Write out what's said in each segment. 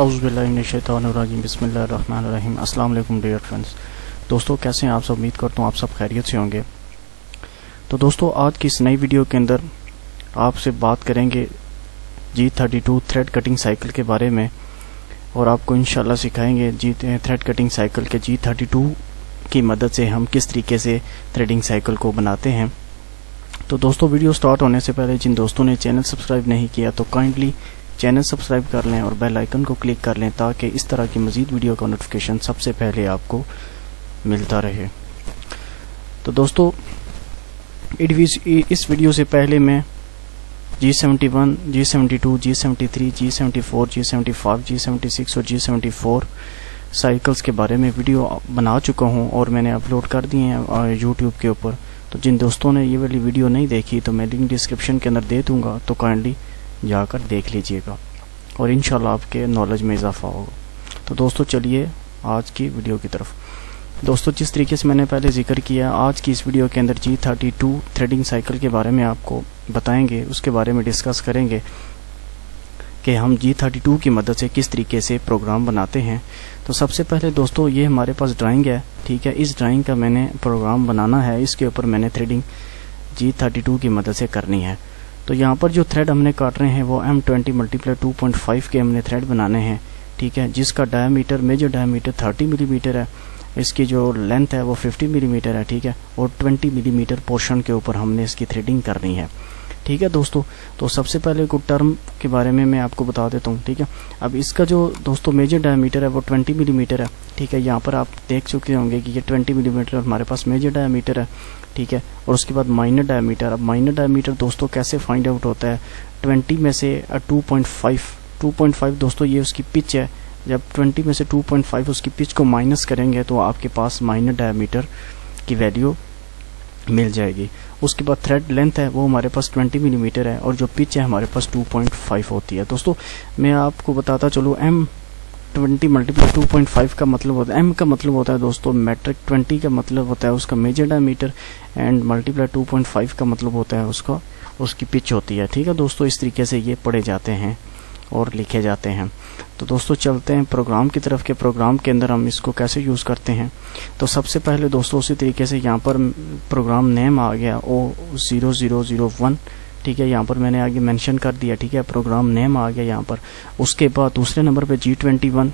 औज़ुबिल्लाहिमिनश्शैतानिर्रजीम बिस्मिल्लाहिर्रहमानिर्रहीम। अस्सलाम वालेकुम डियर फ्रेंड्स। दोस्तों कैसे हैं आप सब? उम्मीद करता हूँ आप सब खैरियत से होंगे। तो दोस्तों आज की इस नई वीडियो के अंदर आपसे बात करेंगे G32 थ्रेड कटिंग साइकिल के बारे में और आपको इंशाल्लाह सिखाएंगे थ्रेड कटिंग साइकिल के G32 की मदद से हम किस तरीके से थ्रेडिंग साइकिल को बनाते हैं। तो दोस्तों वीडियो स्टार्ट होने से पहले जिन दोस्तों ने चैनल सब्सक्राइब नहीं किया तो काइंडली चैनल सब्सक्राइब कर लें और बेल आइकन को क्लिक कर लें ताकि इस तरह की मज़ीद वीडियो का नोटिफिकेशन सबसे पहले आपको मिलता रहे। तो दोस्तों इस वीडियो से पहले मैं G71, G72, G73, G74, G75, G76 और G74 साइकिल्स के बारे में वीडियो बना चुका हूं और मैंने अपलोड कर दिए हैं यूट्यूब के ऊपर। तो जिन दोस्तों ने ये वाली वीडियो नहीं देखी तो मैं लिंक डिस्क्रिप्शन के अंदर दे दूंगा, तो काइंडली जाकर देख लीजिएगा और इंशाल्लाह आपके नॉलेज में इजाफा होगा। तो दोस्तों चलिए आज की वीडियो की तरफ। दोस्तों जिस तरीके से मैंने पहले जिक्र किया, आज की इस वीडियो के अंदर G32 थ्रेडिंग साइकिल के बारे में आपको बताएंगे, उसके बारे में डिस्कस करेंगे कि हम G32 की मदद से किस तरीके से प्रोग्राम बनाते हैं। तो सबसे पहले दोस्तों ये हमारे पास ड्राइंग है, ठीक है। इस ड्राइंग का मैंने प्रोग्राम बनाना है, इसके ऊपर मैंने थ्रेडिंग G32 की मदद से करनी है। तो यहाँ पर जो थ्रेड हमने काट रहे हैं वो M20 × 2.5 के हमने थ्रेड बनाने हैं, ठीक है, जिसका डायमीटर मेजर डायमीटर 30 मिलीमीटर है, इसकी जो लेंथ है वो 50 मिलीमीटर है, ठीक है, और 20 मिलीमीटर पोर्शन के ऊपर हमने इसकी थ्रेडिंग करनी है, ठीक है दोस्तों। तो सबसे पहले कुछ टर्म के बारे में मैं आपको बता देता हूँ, ठीक है। अब इसका जो दोस्तों मेजर डायमीटर है वो 20 मिलीमीटर है, ठीक है। यहाँ पर आप देख चुके होंगे कि ये 20 मिलीमीटर हमारे पास मेजर डायमीटर है, ठीक है। और उसके बाद माइनर डायमीटर। अब माइनर डायमीटर दोस्तों कैसे फाइंड आउट होता है? 20 में से 2.5 दोस्तों ये उसकी पिच है। जब 20 में से 2.5 उसकी पिच को माइनस करेंगे तो आपके पास माइनर डायमीटर की वैल्यू मिल जाएगी। उसके बाद थ्रेड लेंथ है वो हमारे पास 20 मिलीमीटर है और जो पिच है हमारे पास 2.5 होती है। दोस्तों मैं आपको बताता चलूँ, M20 × 2.5 का मतलब होता है, M का मतलब होता है दोस्तों मैट्रिक, 20 का मतलब होता है उसका मेजर डायमीटर एंड मल्टीप्लाई 2.5 का मतलब होता है उसकी पिच होती है, ठीक है दोस्तों। इस तरीके से ये पढ़े जाते हैं और लिखे जाते हैं। तो दोस्तों चलते हैं प्रोग्राम की तरफ के प्रोग्राम के अंदर हम इसको कैसे यूज़ करते हैं। तो सबसे पहले दोस्तों उसी तरीके से यहाँ पर प्रोग्राम नेम आ गया O0001, ठीक है, यहाँ पर मैंने आगे मेंशन कर दिया, ठीक है, प्रोग्राम नेम आ गया यहाँ पर। उसके बाद दूसरे नंबर पे G21,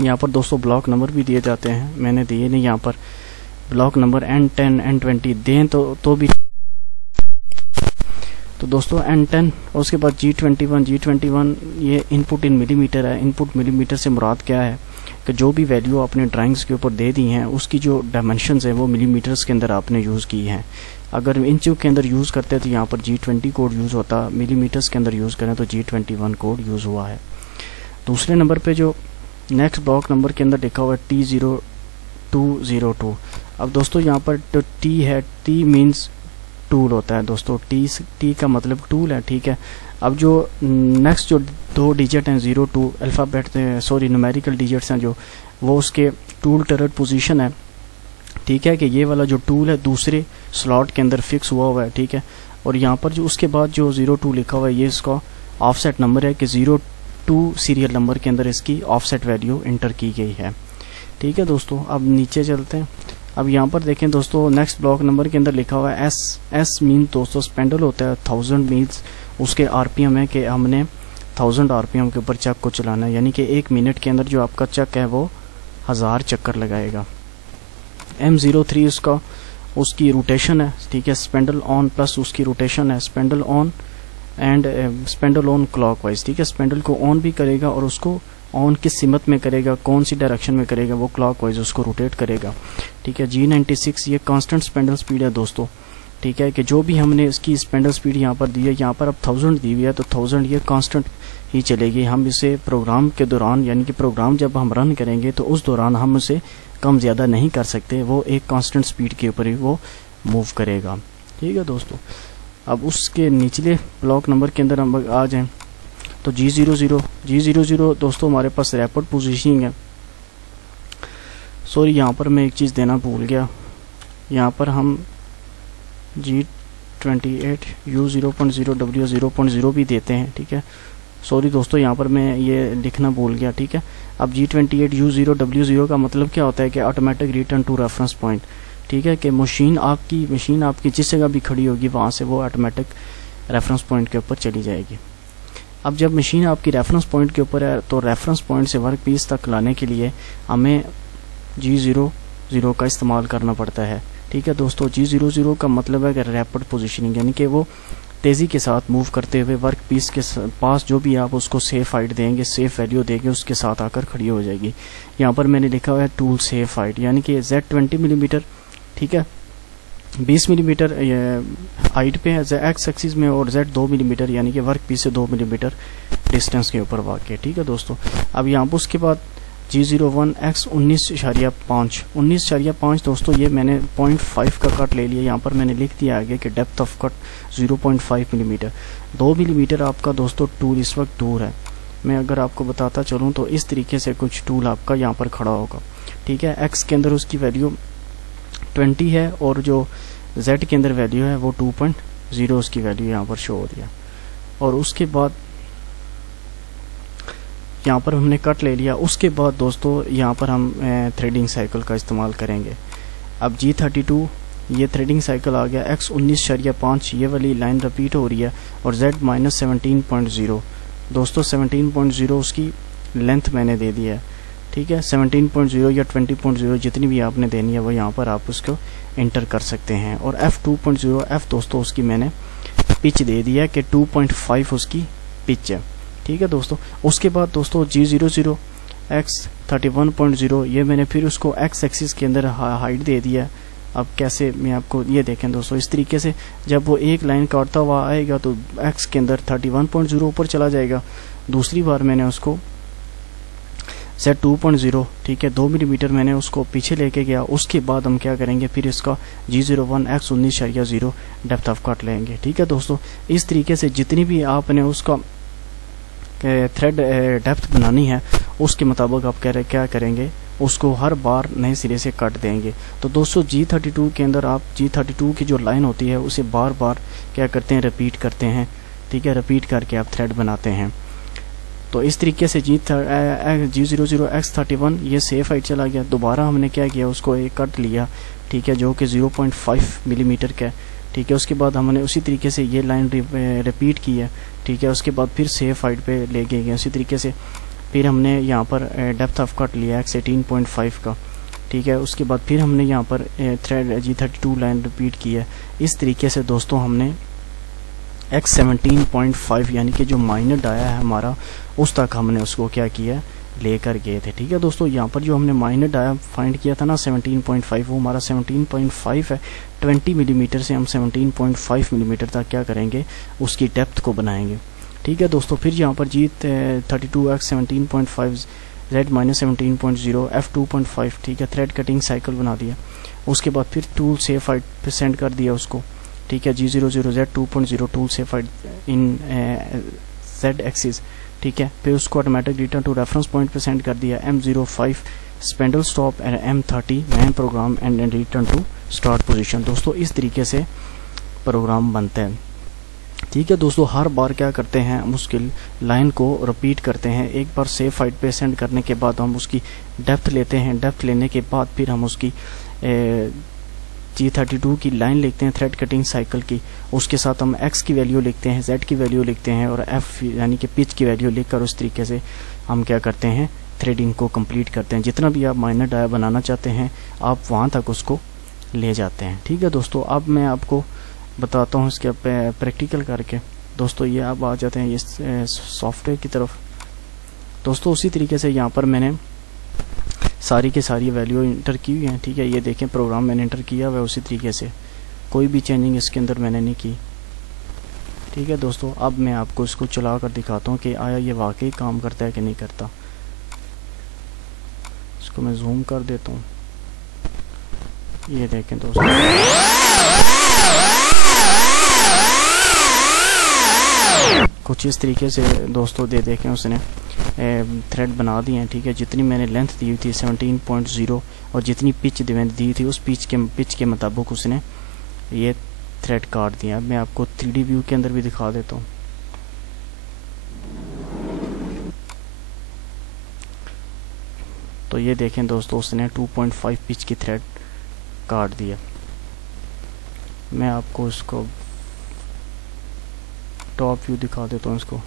यहाँ पर दोस्तों ब्लॉक नंबर भी दिए जाते हैं, मैंने दिए नहीं यहाँ पर ब्लॉक नंबर N10 N20 दें तो भी। तो दोस्तों N10 और उसके बाद G21 ये इनपुट इन मिलीमीटर है। इनपुट मिलीमीटर से मुराद क्या है कि जो भी वैल्यू आपने ड्राइंग्स के ऊपर दे दी हैं उसकी जो डायमेंशंस है वो मिलीमीटर्स के अंदर आपने यूज़ की हैं। अगर इंचों के अंदर यूज़ करते हैं तो यहाँ पर G20 कोड यूज़ होता, मिलीमीटर्स के अंदर यूज़ करें तो G21 कोड यूज़ हुआ है। दूसरे नंबर पर जो नेक्स्ट ब्लॉक नंबर के अंदर लिखा हुआ है T0202। अब दोस्तों यहाँ पर जो T है, T मीन्स टूल होता है दोस्तों, टी का मतलब टूल है, ठीक है। अब जो नेक्स्ट जो दो डिजिट हैं 02 अल्फ़ाबेट न्यूमेरिकल डिजिट्स हैं जो वो उसके टूल टर्रेट पोजीशन है, ठीक है, कि ये वाला जो टूल है दूसरे स्लॉट के अंदर फिक्स हुआ है, ठीक है। और यहाँ पर जो उसके बाद जो 02 लिखा हुआ है ये इसका ऑफसेट नंबर है कि 02 सीरियल नंबर के अंदर इसकी ऑफसेट वैल्यू इंटर की गई है, ठीक है दोस्तों। अब नीचे चलते हैं। अब यहाँ पर देखें दोस्तों नेक्स्ट ब्लॉक नंबर के अंदर लिखा हुआ है एस मीन दोस्तों स्पेंडल होता है, 1000 मीन्स उसके आरपीएम है कि हमने 1000 आरपीएम के ऊपर चक को चलाना है, यानी कि 1 मिनट के अंदर जो आपका चक है वो 1000 चक्कर लगाएगा। M03 उसकी रोटेशन है, ठीक है, स्पेंडल ऑन प्लस उसकी रोटेशन है, spindle on and spindle on clockwise, ठीक है, स्पेंडल को ऑन भी करेगा और उसको ऑन किस सिमत में करेगा, कौन सी डायरेक्शन में करेगा, वो क्लॉकवाइज उसको रोटेट करेगा, ठीक है। G96 ये कांस्टेंट स्पेंडल स्पीड है दोस्तों, ठीक है, कि जो भी हमने इसकी स्पेंडल स्पीड यहाँ पर दी है, यहाँ पर अब 1000 दी हुई है तो 1000 ये कांस्टेंट ही चलेगी। हम इसे प्रोग्राम के दौरान यानी कि प्रोग्राम जब हम रन करेंगे तो उस दौरान हम उसे कम ज़्यादा नहीं कर सकते, वो एक कांस्टेंट स्पीड के ऊपर ही वो मूव करेगा, ठीक है दोस्तों। अब उसके निचले ब्लॉक नंबर के अंदर हम आ जाएँ तो G00 दोस्तों हमारे पास रैपिड पोजीशनिंग है। सॉरी यहाँ पर मैं एक चीज़ देना भूल गया, यहाँ पर हम G28 U0.0 W0.0 भी देते हैं, ठीक है। सॉरी दोस्तों, यहाँ पर मैं ये लिखना भूल गया, ठीक है। अब G28U0W0 का मतलब क्या होता है कि automatic return to reference point, ठीक है, कि मशीन आपकी जिस जगह भी खड़ी होगी वहाँ से वो ऑटोमेटिक रेफरेंस पॉइंट के ऊपर चली जाएगी। अब जब मशीन आपकी रेफरेंस पॉइंट के ऊपर है तो रेफरेंस पॉइंट से वर्क पीस तक लाने के लिए हमें G00 का इस्तेमाल करना पड़ता है, ठीक है दोस्तों। G00 का मतलब है कि रैपिड पोजीशनिंग, यानी कि वो तेज़ी के साथ मूव करते हुए वर्क पीस के पास जो भी आप उसको सेफ हाइट देंगे, सेफ वैल्यू देंगे, उसके साथ आकर खड़ी हो जाएगी। यहाँ पर मैंने लिखा हुआ है टूल सेफ हाइट, यानी कि Z20 मिलीमीटर, ठीक है, 20 मिलीमीटर हाइट पे है एक्स एक्सिस में, और Z 2 मिलीमीटर यानी कि वर्क पीस से 2 मिलीमीटर डिस्टेंस के ऊपर वाक़ है, ठीक है दोस्तों। अब यहाँ पर उसके बाद G01X 19.5 दोस्तों, ये मैंने 0.5 का कट ले लिया। यहाँ पर मैंने लिख दिया आगे कि depth of cut 0.5 millimetre, 2 millimetre आपका दोस्तों टूल इस वक्त दूर है। मैं अगर आपको बताता चलूँ तो इस तरीके से कुछ टूल आपका यहाँ पर खड़ा होगा, ठीक है। X के अंदर उसकी वैल्यू 20 है और जो Z के अंदर वैल्यू है वो 2.0 उसकी वैल्यू यहाँ पर शो हो रही है। और उसके बाद यहाँ पर हमने कट ले लिया। उसके बाद दोस्तों यहाँ पर हम थ्रेडिंग साइकिल का इस्तेमाल करेंगे। अब G32 ये थ्रेडिंग साइकिल आ गया। X 19.5 ये वाली लाइन रिपीट हो रही है और Z -17.0 दोस्तों 17.0 उसकी लेंथ मैंने दे दी है, ठीक है। 17.0 या 20.0 जितनी भी आपने देनी है वो यहाँ पर आप उसको इंटर कर सकते हैं। और F2.0 F दोस्तों उसकी मैंने पिच दे दी है कि 2.5 उसकी पिच है, ठीक है दोस्तों। उसके बाद दोस्तों G00X 31.0 ये मैंने फिर उसको X एक्सिस के अंदर हाइट दे दिया है। अब कैसे मैं आपको ये देखें दोस्तों, इस तरीके से जब वो एक लाइन काटता हुआ आएगा तो X के अंदर 31.0 ऊपर चला जाएगा। दूसरी बार मैंने उसको Z 2.0, ठीक है, 2 मिलीमीटर मैंने उसको पीछे लेके गया। उसके बाद हम क्या करेंगे, फिर इसका G01X 19.0 डेप्थ ऑफ कट लेंगे, ठीक है दोस्तों। इस तरीके से जितनी भी आपने उसका थ्रेड डेप्थ बनानी है उसके मुताबिक आप क्या करेंगे, उसको हर बार नए सिरे से काट देंगे। तो दोस्तों G32 के अंदर आप G32 की जो लाइन होती है उसे बार बार क्या करते हैं, रिपीट करते हैं, ठीक है। रिपीट करके आप थ्रेड बनाते हैं। तो इस तरीके से G00X 31 ये सेफ हाइट चला गया। दोबारा हमने क्या किया, उसको एक कट लिया, ठीक है, जो कि 0.5 मिलीमीटर का, ठीक है। उसके बाद हमने उसी तरीके से ये लाइन रिपीट की है, ठीक है। उसके बाद फिर सेफ हाइट पे ले गए उसी तरीके से। फिर हमने यहाँ पर डेप्थ ऑफ कट लिया X 18.5 का, ठीक है। उसके बाद फिर हमने यहाँ पर थ्रेड G32 लाइन रिपीट की है। इस तरीके से दोस्तों हमने X 17.5 यानी कि जो माइनर डाया है हमारा उस तक हमने उसको क्या किया, लेकर गए थे, ठीक है दोस्तों। यहाँ पर जो हमने माइनर डाया फाइंड किया था ना 17.5, वो हमारा 17.5 है। 20 मिलीमीटर से हम 17.5 मिलीमीटर तक क्या करेंगे, उसकी डेप्थ को बनाएंगे, ठीक है दोस्तों। फिर यहाँ पर G32X 17.5 Z -17.0 F 2.5, ठीक है, थ्रेड कटिंग साइकिल बना दिया। उसके बाद फिर टूल सेफ हाइट पे सेंड कर दिया उसको, ठीक है। G00 Z 2.0 tool safe height in Z axis, ठीक है। फिर उसको automatic return to reference point पे सेंड कर दिया। M05 spindle stop and M30 main program end return to start position. दोस्तों इस तरीके से प्रोग्राम बनते हैं, ठीक है दोस्तों। हर बार क्या करते हैं, हम उसकी लाइन को रिपीट करते हैं। एक बार सेफ हाइट पे सेंड करने के बाद हम उसकी डेप्थ लेते हैं। डेप्थ लेने के बाद फिर हम उसकी G32 की लाइन लिखते हैं थ्रेड कटिंग साइकिल की। उसके साथ हम X की वैल्यू लिखते हैं, Z की वैल्यू लिखते हैं और F यानी कि पिच की वैल्यू लिखकर उस तरीके से हम क्या करते हैं, थ्रेडिंग को कंप्लीट करते हैं। जितना भी आप माइनर डाया बनाना चाहते हैं आप वहाँ तक उसको ले जाते हैं, ठीक है दोस्तों। अब मैं आपको बताता हूँ इसके प्रैक्टिकल करके। दोस्तों ये अब आ जाते हैं ये सॉफ्टवेयर की तरफ। दोस्तों उसी तरीके से यहाँ पर मैंने सारी की सारी वैल्यू इंटर की हुई है, ठीक है। ये देखें प्रोग्राम मैंने इंटर किया हुआ है उसी तरीके से, कोई भी चेंजिंग इसके अंदर मैंने नहीं की, ठीक है दोस्तों। अब मैं आपको इसको चला कर दिखाता हूँ कि आया ये वाकई काम करता है कि नहीं करता। इसको मैं जूम कर देता हूँ, ये देखें दोस्तों। कुछ इस तरीके से दोस्तों दे देखें उसने थ्रेड बना दिए हैं, ठीक है। जितनी मैंने लेंथ दी हुई थी 17.0 और जितनी पिच मैंने दी थी उस पिच के मुताबिक उसने ये थ्रेड काट दिया। अब मैं आपको 3D व्यू के अंदर भी दिखा देता हूँ। तो ये देखें दोस्तों, उसने 2.5 पिच की थ्रेड काट दिया। मैं आपको इसको टॉप व्यू दिखा देता हूँ, इसको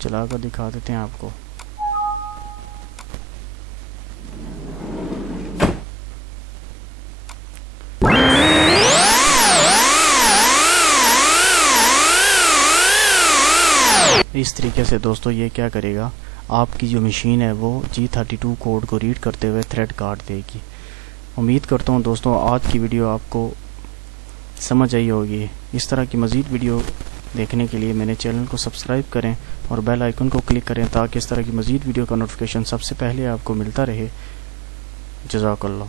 चला कर दिखा देते हैं आपको। इस तरीके से दोस्तों ये क्या करेगा, आपकी जो मशीन है वो G32 कोड को रीड करते हुए थ्रेड काट देगी। उम्मीद करता हूँ दोस्तों आज की वीडियो आपको समझ आई होगी। इस तरह की मज़ीद वीडियो देखने के लिए मेरे चैनल को सब्सक्राइब करें और बेल आइकन को क्लिक करें ताकि इस तरह की मज़ीद वीडियो का नोटिफिकेशन सबसे पहले आपको मिलता रहे। जज़ाकल्लाह।